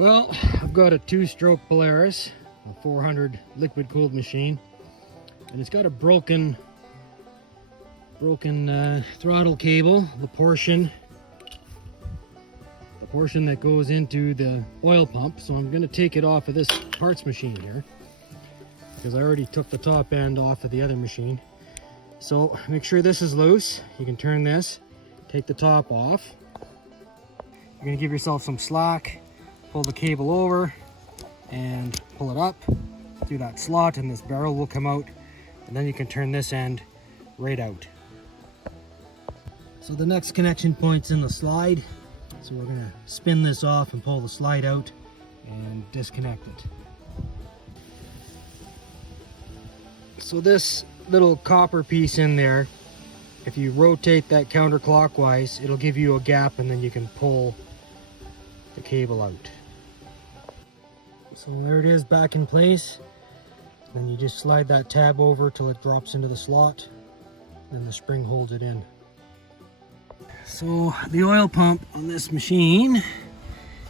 Well, I've got a 2-stroke Polaris, a 400 liquid cooled machine, and it's got a broken throttle cable, the portion that goes into the oil pump. So I'm going to take it off of this parts machine here, because I already took the top end off of the other machine. So make sure this is loose. You can turn this, take the top off. You're going to give yourself some slack, pull the cable over and pull it up through that slot, and this barrel will come out, and then you can turn this end right out. So the next connection point's in the slide, so we're going to spin this off and pull the slide out and disconnect it. So this little copper piece in there, if you rotate that counterclockwise, it'll give you a gap, and then you can pull the cable out. So there it is, back in place. Then you just slide that tab over till it drops into the slot, and the spring holds it in. So the oil pump on this machine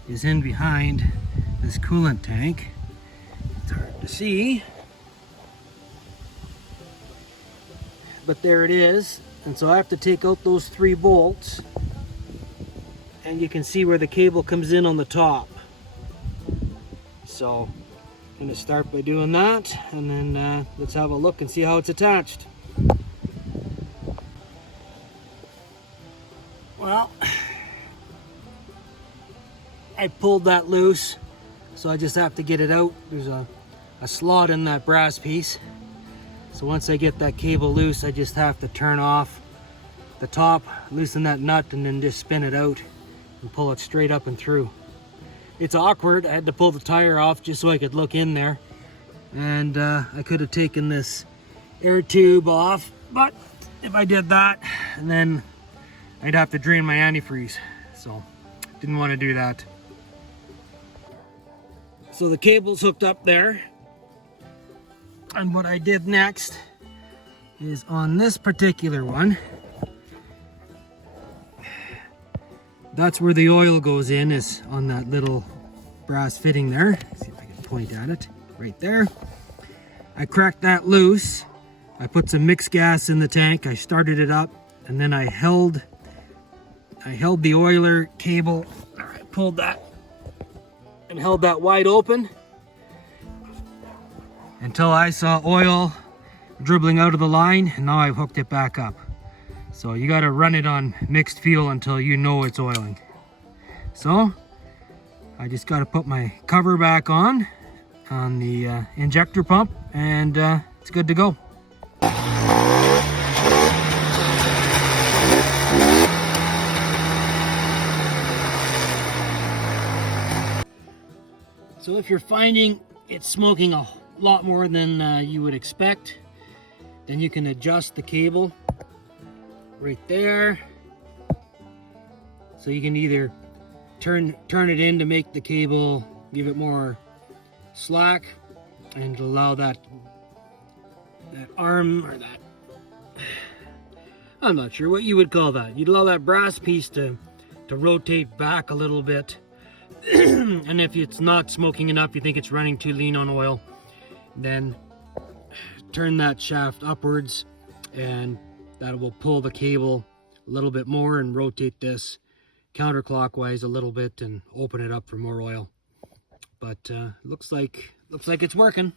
is in behind this coolant tank. It's hard to see, but there it is. And so I have to take out those 3 bolts, and you can see where the cable comes in on the top. So I'm going to start by doing that, and then let's have a look and see how it's attached. Well, I pulled that loose, so I just have to get it out. There's a slot in that brass piece. So once I get that cable loose, I just have to turn off the top, loosen that nut, and then just spin it out and pull it straight up and through. It's awkward. I had to pull the tire off just so I could look in there, and I could have taken this air tube off, but if I did that, and then I'd have to drain my antifreeze, so didn't want to do that. So the cable's hooked up there, and what I did next is on this particular one, that's where the oil goes in, is on that little brass fitting there. Let's see if I can point at it, right there. I cracked that loose. I put some mixed gas in the tank. I started it up, and then I held the oiler cable. I pulled that and held that wide open until I saw oil dribbling out of the line, and now I've hooked it back up. So you got to run it on mixed fuel until you know it's oiling. So I just got to put my cover back on the injector pump, and it's good to go. So if you're finding it's smoking a lot more than you would expect, then you can adjust the cable right there. So you can either turn it in to make the cable, give it more slack, and allow that arm, or that, I'm not sure what you would call that. You'd allow that brass piece to rotate back a little bit. And if it's not smoking enough, you think it's running too lean on oil, then turn that shaft upwards, and that will pull the cable a little bit more and rotate this counterclockwise a little bit and open it up for more oil. But looks like it's working.